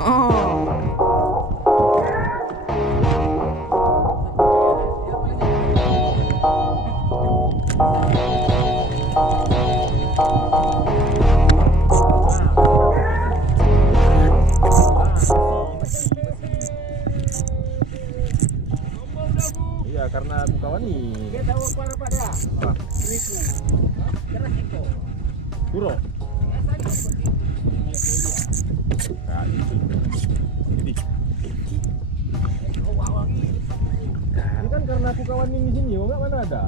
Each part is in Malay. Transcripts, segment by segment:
Oh. Iya, karena aku kawan nih. Dia tahu apa apa dia? Riku. Keras itu. Buruk. Nah, itu. Jadi. Ini kan karena aku kawan ini di sini, enggak mana ada.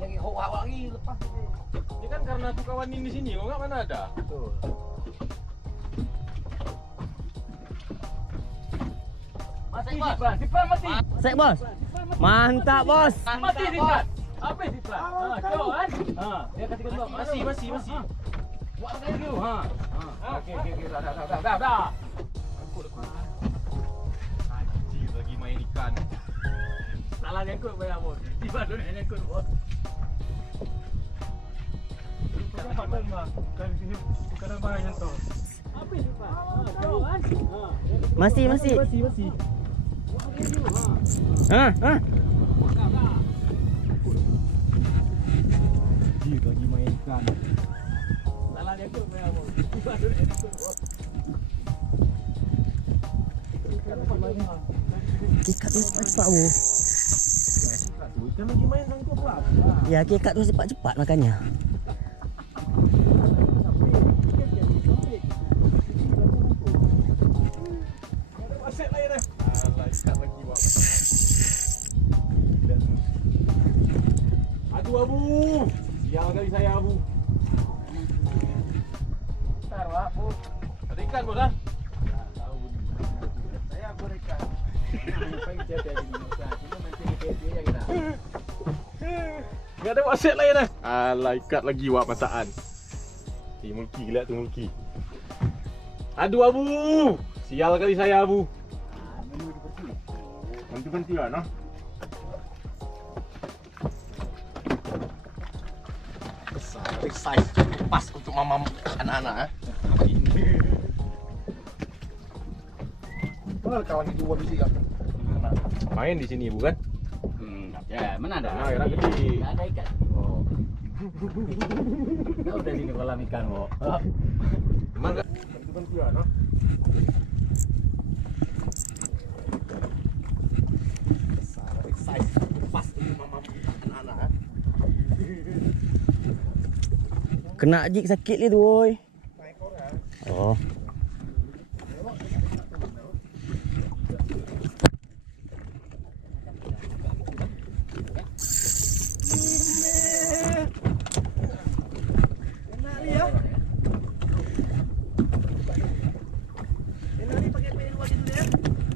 Yang hawa lagi lepas. Ini kan karena aku kawan ini di sini, enggak mana ada. Betul. Mati, Sipan mati. Sek, Bos. Mantap, Bos. Mati Sipan. Apa Sipan? Ha, coba kan? Ha, dia kasih kedua. Masih. Buat lagi dulu. Ha. Okey, dah. Anjir, lagi main ikan. Salah nyangkut bayar bos. Sipan dulu yang nyangkut bos. Kadang banyak tuh. Apa Sipan? Ha, coba kan? Ha. Masih. Ha. Anjir, lagi main ikan. Salah nyangkut bayar bos. Sipan dulu yang nyangkut bos. Ikat tu cepat-cepat, Bu. Ikan lagi main sangkut pula. Ya, ikat tu cepat-cepat makanya. Asyik lain dah. Alah, ikat lagi buat. Aduh, Abu. Sial kali saya, Abu. Bentar, Pak, Bu. Ada ikan, Bos, ah? Saya gorekan. Apa yang jadi ini? Kita nanti video yang kita. Enggak ada wasit lain dah. Alah, ikat lagi buat masakan. Mulki lihat tu Mulki. Aduh, Abu. Sial kali saya, Abu. Ganti-gantian ah. Besar, size pas untuk mamam anak-anak. Mana kawan itu buat bisi kan? Main di sini bukan? Ya, mana ada? Nah, kira gede. Nggak ada ikan. Oh. Kau udah sini kolam ikan, Bo. Emang enggak? Ganti-gantian ah. Besar, size pas untuk mamam anak-anak. Kena jig sakit ni tu, oi. Oh.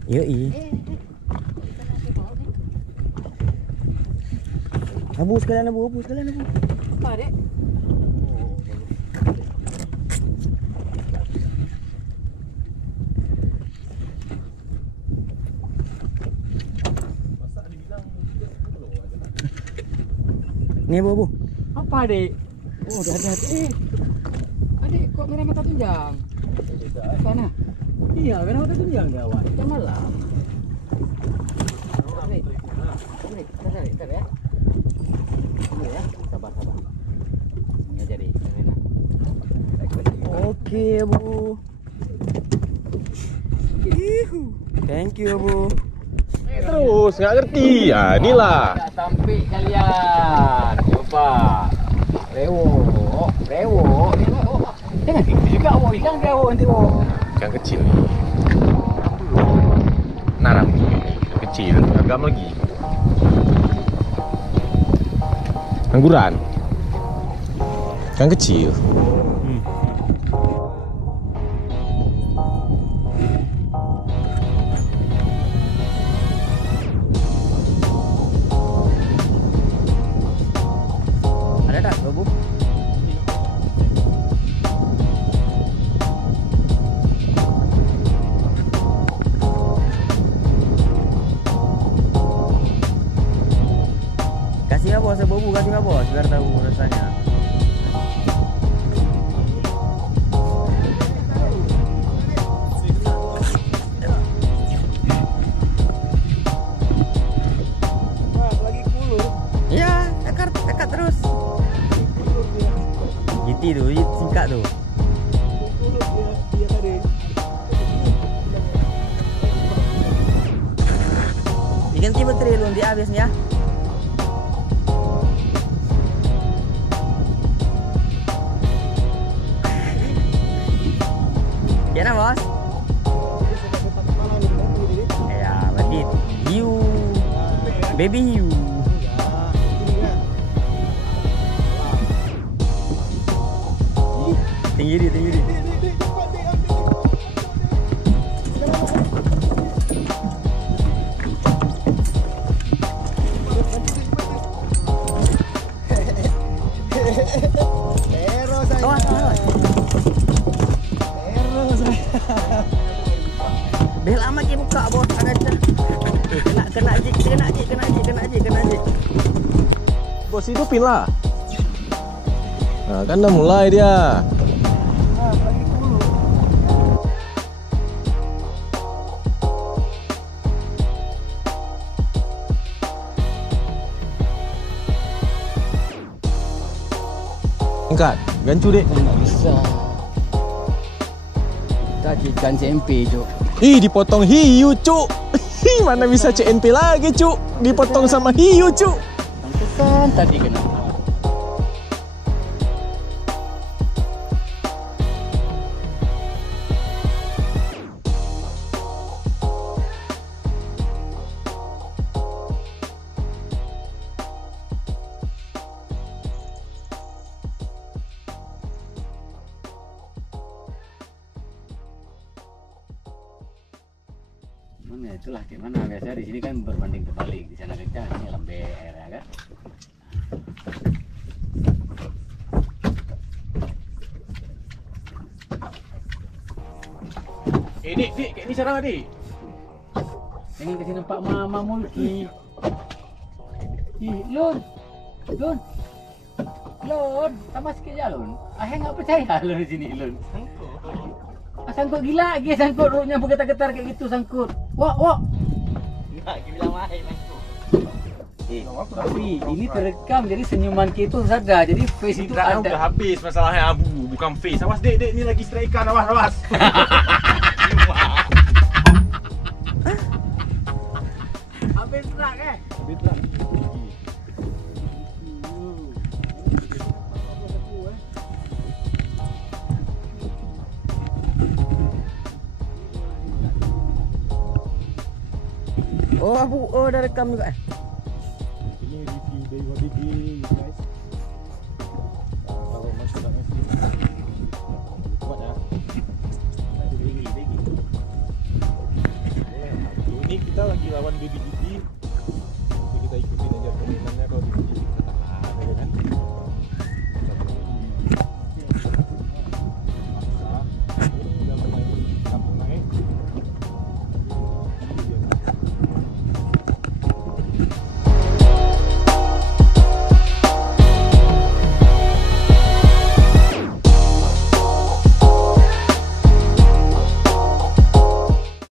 Yoi. Abu sekalian Abu. Apa, Dek? Ni Abu. Apa, Dek? Oh, dah hati-hati. Adik, kok merah mata tunjang? Sana. Iya, merah mata tunjang dia awak. Jam malam. Adik, bentar ya. Tunggu ya, sabar. Ini jadi enak. Okey Abu. Thank you Abu. Terus nggak ngerti. Ya, inilah. Tak sampai kalian. Coba. Rewo. Jangan gitu juga, Wo. Ikan rewo nanti, Wo. Ikan kecil nih. Narap kecil, agam lagi. Angguran. Ikan kecil. Ada tak Abu? Kasih apa bos, kasih apa bos biar tahu rasanya. mati tu, singkat tu. Dia tadi. Ikan tiba belum dia habis ni ya. Kena bos. Ya, berarti hiu. Baby hiu. Tinggi dia, tinggi dia. Awas, awas. Bel amat dia buka bos, ada dah. Kena jig. Bos hidupin lah. Nah, kan dah mulai dia. Angkat, gancu dek. Tak bisa. Tadi ikan CMP cuk. Dipotong hiu cuk. Mana bisa CNP lagi cuk. Dipotong sama hiu cuk. Kan tadi kena. Mana itulah gimana biasanya di sini kan berbanding terbalik, di sana kencang, sini lembe airnya kan. Dik, kayak ni sarang dik. Jangan kasi nampak Mama Mulki. Lun, tambah sikit je Lun. Ayah tak percaya Lun di sini Lun. Sangkut gila lagi, sangkut rohnya bergetar-getar kayak gitu sangkut. Wak. Nak bilang mahir mainku. Tapi ini terekam jadi senyuman kita tu sadar. Jadi face itu Indraan ada. udah habis masalahnya abu, bukan face. Awas dek, ni lagi strike ikan, awas. Habis terak kan? Habis lah. Oh, dah rekam juga. Ini review dari Wabi guys.